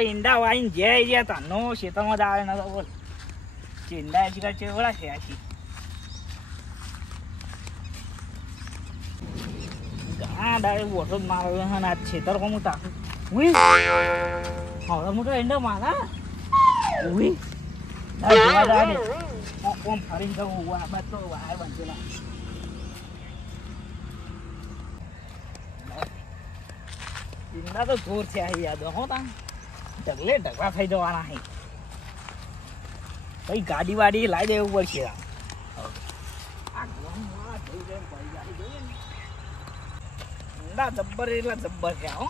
ઈંડા વાઈને જે તનો ખેતરમાં જ આવે ને બોલ ઈંડા હજી ચેવડા છે આખી ઘણા દાડે બોટો જ મારો અને આ ખેતર કોમ તાકું ઉઈ હવે મોટો ઈંડા મારા ઉઈ ઓમ ફરીને જવું આ બાદ તો વાયર બાંધેલા ઈંડા તો જોર છે આ યાદ હો તા ઢગલે ઢગલા થઈ જવાના હે ભાઈ ગાડી વાડી લાવી દેવું પડશે ઈંડા જબ્બર એટલે જબ્બર છે હો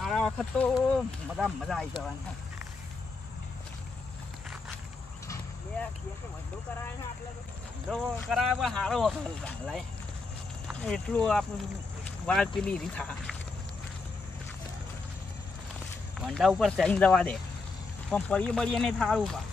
આ વખત તો મજા આવી જવાની વંડો કરાય પણ સારો લાય એટલું આપણું વાળ પેલી રીત વંડા ઉપર ચઈને જવા દે પણ પડીએ બળીએ નહીં થારું પા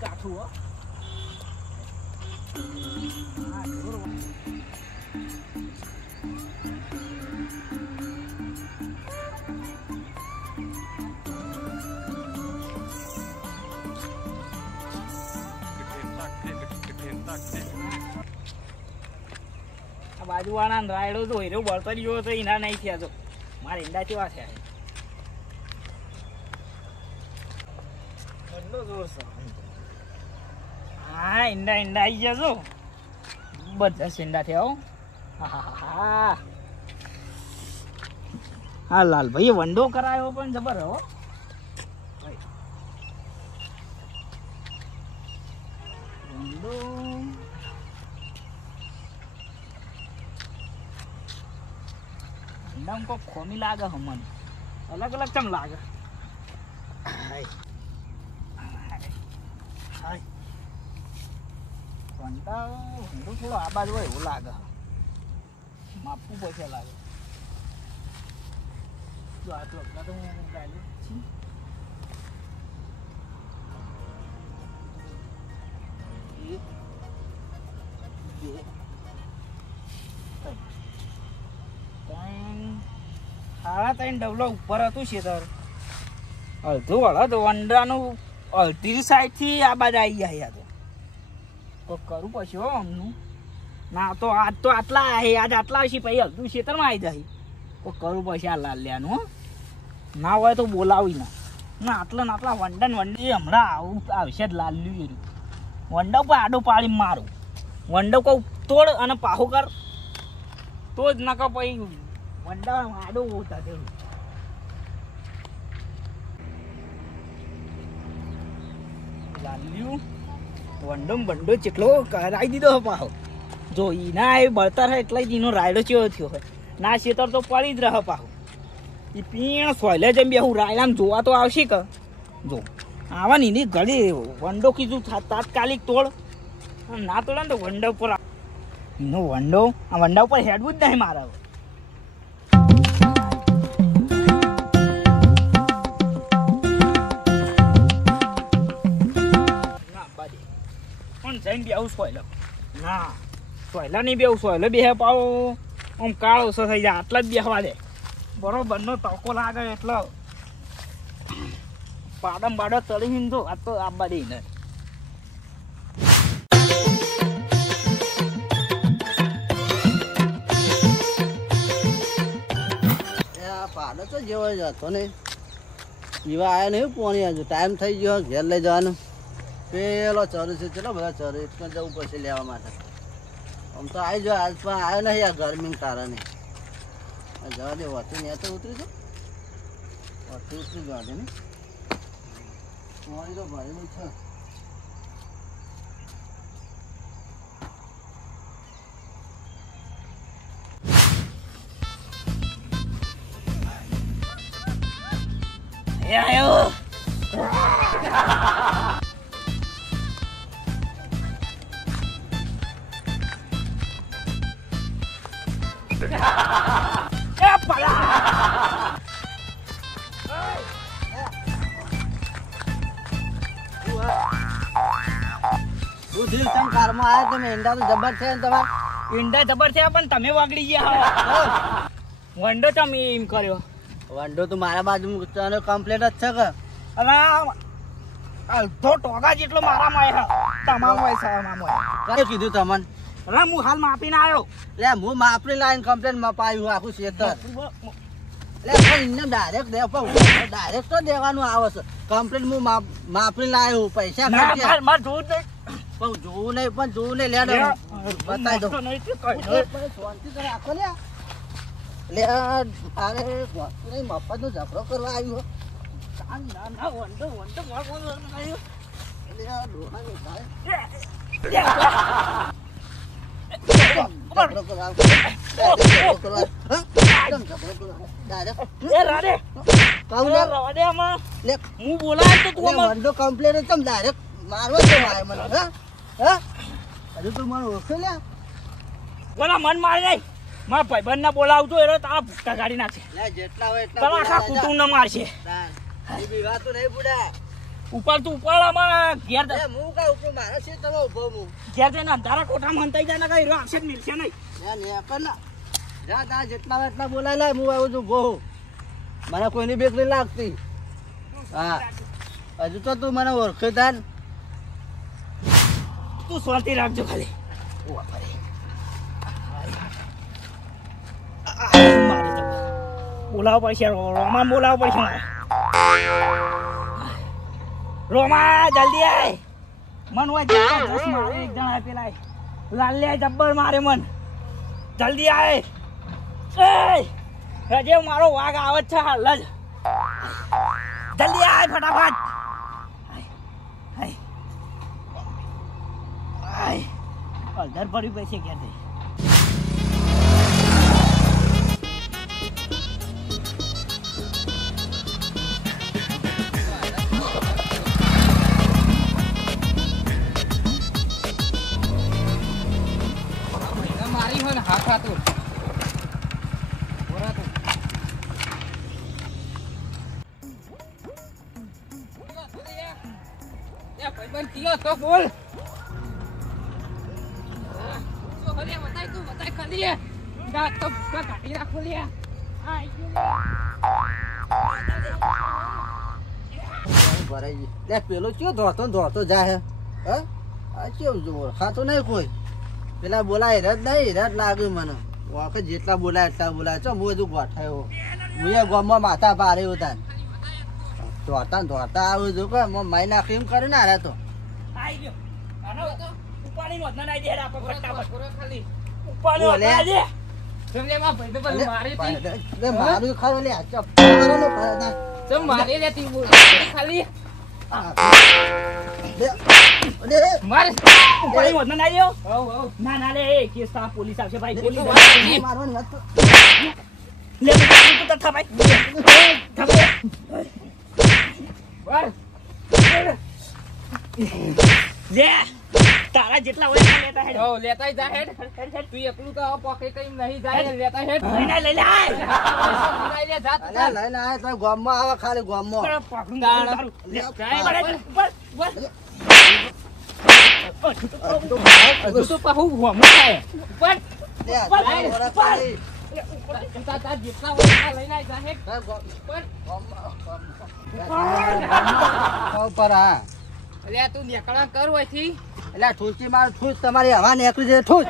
કાઠું હો બાજુવાળા રાયડો તો હીરો બળતરી જોયો તો ઈંડા નહીં થયા તો મારા ઈંડા કેવા થયા હા ઈંડા આવી ગયા છો બધા ઈંડા થયા હા લાલ ભાઈ વંડો કરાયો પણ જબર હો વંડો ઈંડા કોઈ ખોમી લાગે હમણાં અલગ અલગ ચમ લાગે વંડો થોડો આ બાજુ હોય એવું લાગે માપવું પડશે લાગે જો આટલો તો હું ગાલી છી સાડા 3 ડબલા ઉપર હતું ખેતર અડધું વળત વંડાનું અડધી સાઈડથી આ બાજુ આવી ગયા તો કરવું પડશે હો અમનું ના તો આજ તો આટલા આવ્યા આજ આટલા આવશે પછી અડધું ખેતરમાં આવી જાય તો કરવું પડશે આ લાલ્યાનું હો ના હોય તો બોલાવી ના આટલા વંડા વંડી હમણાં આવું આવશે જ લાલ્યું વંડા ઉપર આડો પાડી મારું વંડો કહું તોડ અને પાહો કર તો જ ના કહો પછી વંડા આડો હોતા તેવું લાલ્યું વંડો બંડો ચેટલો કરાવી દીધો પાહો જો ઈના એ બળતર હોય એટલે જ એનો રાયડો ચેવો થયો હોય ના શેતર તો પડી જ રહે પાહો એ પીણ સોયલે જેમ બે હું રાયડામાં જોવા તો આવશે કે જો આવા એની ઘડી વંડો કીધું તાત્કાલિક તોડ ના તોડે ને તો વંડા ઉપર એનો વંડો આ વંડા ઉપર હેડવું જ નહીં મારે પણ જઈને બેવું સોયલો ના સોયલા નહીં બેવું સોયલો બે પાવો આમ કાળો ઓછો થઈ જાય આટલા જ બેહવા દે બરોબર નો તડકો લાગે એટલે પાડમ બાડો ચડી તો આ તો આબા દે ને પાડો તો જેવો જ હતો ને એવા આવ્યા નહીં પોણી હજુ ટાઈમ થઈ ગયો ઘેર લઈ જવાનું પેલો ચરું છે ચલો બધા ચરું એટલે જવું પડશે લેવા માટે આમ તો આવી જાઓ આજ પણ આવ્યો નહીં આ ગરમી કારણે જવા દે વચ્ચે ત્યાં તો ઉતરી છે વચ્ચે ઉતરી જવા દે ને પોણી તો ભરેલું છે આયો હું થયું તમ કારમાં આયા તમે ઈંડા તો જબર છે ને તમાર ઈંડા જબર છે પણ તમે વગડી ગયા હો. વંડો તમે એમ કર્યો. વંડો તો મારા બાજુ કમ્પ્લેટ જ છે કે અને અડધો ટોગા જેટલો મારામાં આવ્યો તમામ હોય સામામાં. કઈ કીધું તમને અલા હું હાલ માપીને આવ્યો. લે હું માપની લાઈન કમ્પ્લેટ મપાયું આખું ખેતર લે પણ એને ડાયરેક્ટ દે પણ ડાયરેક્ટ તો દેવાનું આવે છે કમ્પ્લેટ હું માપની લાવ્યો પૈસા ના ખર્ચ્યા માર જોવું જ નહીં. પણ જોવું નહીં લે બતાવી દો શાંતિ તો રાખો લે લે અરે મફત નો ઝઘડો કરવા આવ્યો ના ના વંડો માર કોણ આવ્યો. લે ડોહાને ખાય ઝઘડો કરવા એ રાડે રવા દે આમાં. લે હું બોલાય તો તું આમાં વંડો કમ્પ્લેટ તમ ડાયરેક્ટ મારવા તો મારે મને હા હજુ તું મને ઓળખે લે બોલા મન મારે નહીં. મારા ભાઈબંધ ને બોલાવતો એટલે તારા ભૂક્કા કાઢી નાખશે. લે જેટલા હોય એટલા તારા આખા કુટુંબ ને મારશે. એ બીવા તો નહીં બુડા ઉપર તું ઉપર આમાં ઘેર લે હું કઈ ઉપર મારા છે તમે ઉભો હું ઘેર જઈને અંધારા કોઠામાં હંતાઈ જાય ને કઈ હીરો આવશે જ મિલશે નહીં. ને કર ના જા તા જેટલા હોય એટલા બોલાય લે હું આવું છું બહુ મને કોઈની બેક નહીં લાગતી હા હજુ તો તું મને ઓળખે તાન તું શાંતિ રાખજો ખાલી. બોલાવો પડશે રોમા બોલાવો પડશે મારે. રોમા જલ્દી આય. મન હોય જબરદસ્ત મારે એક જણા પેલા લાલ્યા જબ્બર મારે મન. જલ્દી આય. એ હજે મારો વાઘ આવે છે હાલ જ. જલ્દી આય ફટાફટ. અડધર ભર્યું પૈસે ક્યાં થઈ. મારી હોય ને હાથ હાથું તો બોલ બતાય ખાલી દાંત તો કાઢી રાખો લે. ભરાઈ લે પેલો કયો ધોતો જાય હે આ કેવું જો ખાતો નહીં કોઈ પેલા બોલાય રદ નહીં રદ લાગે મને વખત જેટલા બોલાય એટલા બોલાય ચો હું બધું ગોઠાયો હું એ ગામમાં માથા પારે હતા ધોતા આવું જો કે માઈ નાખી એમ કરે ને હારા તો આઈ ગયો. આનો ઉપાડી નોંધ ના દે આપણે ફટાફટ. ખાલી ઉપાડી નોંધ ના દે. તમને માં ભાઈ તો બધું મારી હતી લે મારું ખરો લે ચપ્પલ ચમ મારી લેતી બોલ ખાલી મારે ઉપાડી નોંધ ના દે. હવ ના ના લે એ કેસ તા પોલીસ આવશે ભાઈ. પોલીસ મારવાની વાત તો લે તું તથા ભાઈ. બસ લે તારા જેટલા હોય એટલા લેતા હેડ. હવ લેતાય જા હેડ તું એકલું તો પોકે કઈ નહીં જાય લેતા હેડ લઈને લઈ લે. લઈ લે જા તું અલ્યા લઈને આયા તો ગામમાં આવે ખાલી ગામમાં પકડું તારું. લે હજુ તો પાહુ હોમો થાય ઉપર લે આ ખાલી તા જેટલા હોય એટલા લઈને આય જા હેડ ઉપર ઉપર હા અલ્યા તું નીકળા કર હોયથી એટલે ઠૂંચી માર ઠૂંચ તમારી હવા નીકળી જાય ઠૂંચ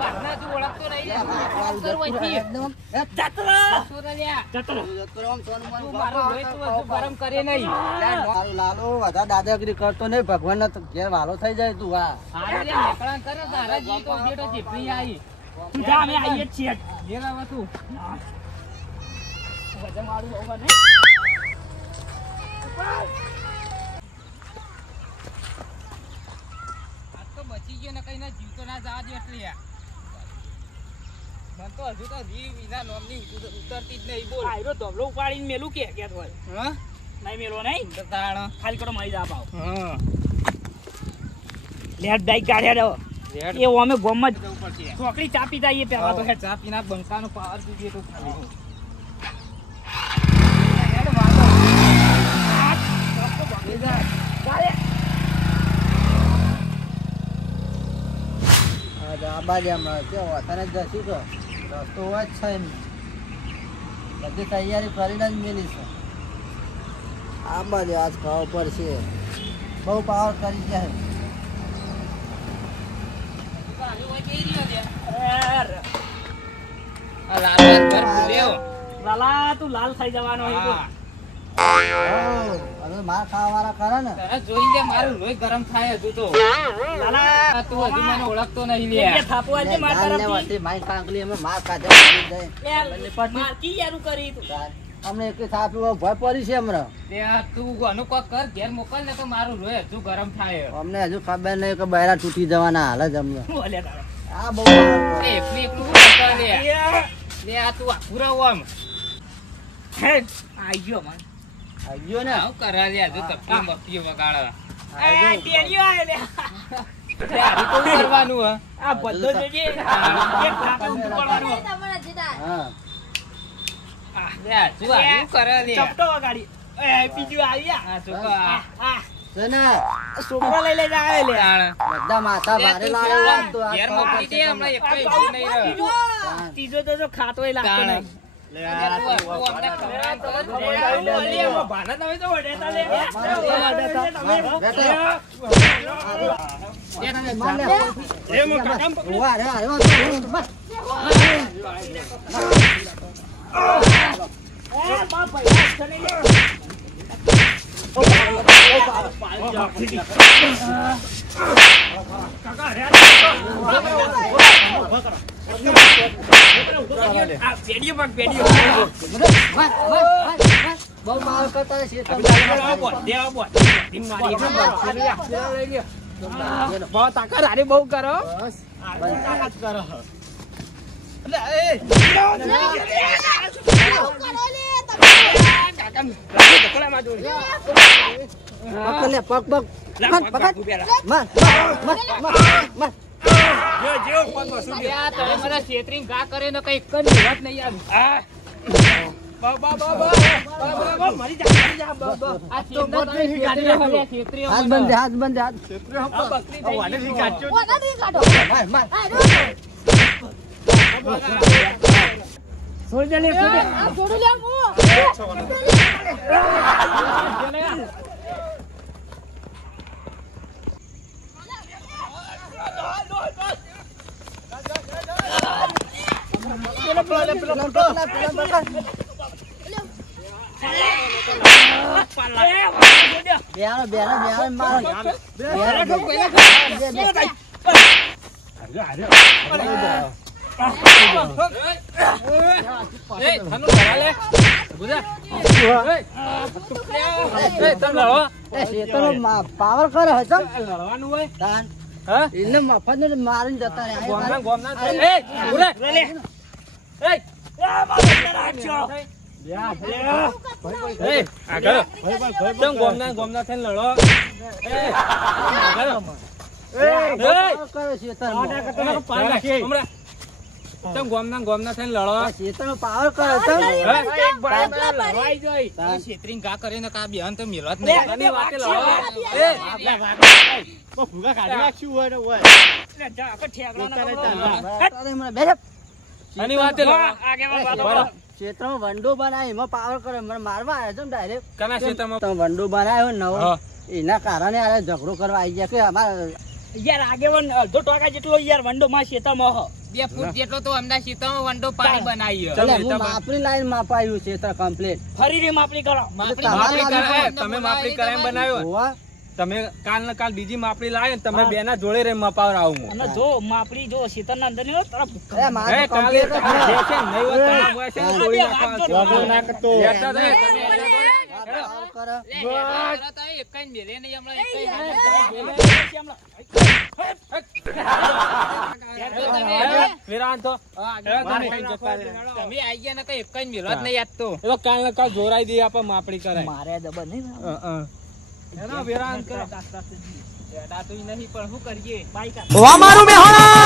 વાઘના તું ઓળખતો નહીં લે કર હોયથી ગરમ કરે નહીં લાલો વધારે દાદાગીરી કરતો નહીં ભગવાન ઘેર વાલો થઈ જાય તું હા નીકળા કરે તારા જી તો જેટો જીપી આવી તું જા અમે આવીએ જ છીએ. જે લાવ તું વજન વાળું હોવા ને. આ તો બચી ગયો ને કઈ ના જીવ તો ના જવા દે એટલે યાર મન તો હજુ તો જીવ વિના નોમની ઉતરતી જ નહીં બોલ આયરો ધબલો ઉપાડીને મેલું કે હોય. હા નહીં મેલો નહીં તાણ ખાલી કરો મારી જા પાવ. હા લેટ બાઈક કાઢ્યા દો. રેડ એ અમે ગોમમાં જ જવું પડશે ચોકડી ચાપી જઈએ પેલા તો હેડ. ચા પીના બંકાનો પાવર પીજે તો ખાલી ચાલે. બાજુ હમણાં કેવું વતન જ જશું કે રસ્તો હોય જ છે એમને બધી તૈયારી કરીને જ મેલી છે આ બાજુ આજ ખાવા પડશે બહુ પાવર કરી જાય લાલા તું લાલ થઈ જવાનો હવે માર ખાવાવાળા કરે ને જોઈ લે મારું લોહી ગરમ થાય હજુ તો લાલા તું હજુ મને ઓળખતો નહીં લે થાપો આજે માર તરફથી મારી કાંકલી અમે માર ખાધા મરી જાય માર કી યારું કરી તું અમને એક થાપી ભય પડી છે હમણાં લે તું આનું કોક કર ઘેર મોકલ ને તો મારું લોહી હજુ ગરમ થાય અમને હજુ ખબર નહીં કે બહેરા તૂટી જવાના હાલ જ અમને બોલે તારે આ બહુ એકલું એકલું શું કરતા લે લે આ તું આખું રહો આમ હે આઈ ગયો man આવી ગયો ને આવું કરા લે હજુ તપકી મપકી વગાડે આ ટેલિયો આયો લે હારી તો કરવાનું હે આ બધો જોજે એક થાપે ઊંધું પડવાનું હા લે હજુ આવું કરે લે ચપટો વગાડી એ બીજું આવ્યા આ છોકરા આ છે ને છોકરો લઈ લઈ જાય લે બધા માથા ભારે લાવ્યા તો આ ઘેર ખાવા મોકલી દે પડશે હમણાં એક ઊભું નહીં રહે ત્રીજો તો જો ખાતોય લાગતો નહીં ભાના તમે તો વડેતા લે ઉભા રહે, બસ. બહુ માલ કરતા છે તમે. બહુ કરો બસ. પકડ લે, પગ પગ. પકડ. માર, માર, માર, માર. તમે મને છેતરીને ઘા કરે ને કઈ કઈ વાત નહીં આવી આ ચેતના તમે છેતરી હાથ બંધ, હાથ બંધ, હાથ. માર, માર. છોડી દે બેહાડો, બેહાડો, બેહાડો, મારો. બેહાડો. પાવર કરે હશે લડવાનું હોય તાન. હા એને મફત ને મારીને જતા રહ્યા. ગોમના ગોમના એ ઉરે લે એ આગળ તમ ગોમના ગોમના થઈને લડો પાવર કરે શેતરમાં. તમ ગોમના ગોમના થઈને લડો શેતરમાં પાવર કરે છે. લડવાઈ જોઈ તમે છેતરીને ઘા કરે ને કા બેહન તો મિલત નહીં આની વાતે લડો આની વાતે લડો ક્ષેત્રમાં વંડો બનાવ્યો એમાં પાવર કરે મને મારવા આવ્યો છે ને ડાયરેક્ટ. કના ક્ષેત્રમાં તમે વંડો બનાવ્યો ને નવો હા. એના કારણે આ ઝઘડો કરવા આવી ગયા કે અમારે યાર આગેવાન અડધો ટકા જેટલો યાર વંડો માં શેતામાં હ 2 ફૂટ જેટલો તો અમદા શીતળમાં વંડો પાણી બનાવી એટલે હું માપની લાઈન માપાયું છે તો કમ્પ્લીટ. ફરી રે માપણી કરો માપણી કરે તમે માપણી કરે એમ બનાવ્યો હોવા તમે કાલ ને કાલ બીજી માપણી લાવે ને તમે બે ના જોડે રે મપાવર આવું અને જો માપણી જો શેતર ના અંદર ની તરફ એ મારે તો complete જ છે. જે છે નહીં હોય તમામ હોય છે ને તોડી નાખવા ના કરતો. લેતા જાય તમે પાવર કરે. એક કઈ મેલે નહીં હમણાં વિરાન તો તમે આઈ ગયા ને કઈ એક કઈ મેલો જ નહીં યાદ તો એ તો કાલ ને કાલ જોરાઈ દઈએ આપણે માપણી કરાય મારે દબર નહીં એનો વિરાન કરો નહીં પણ શું કરીએ બાઈક અમારું મેહોણા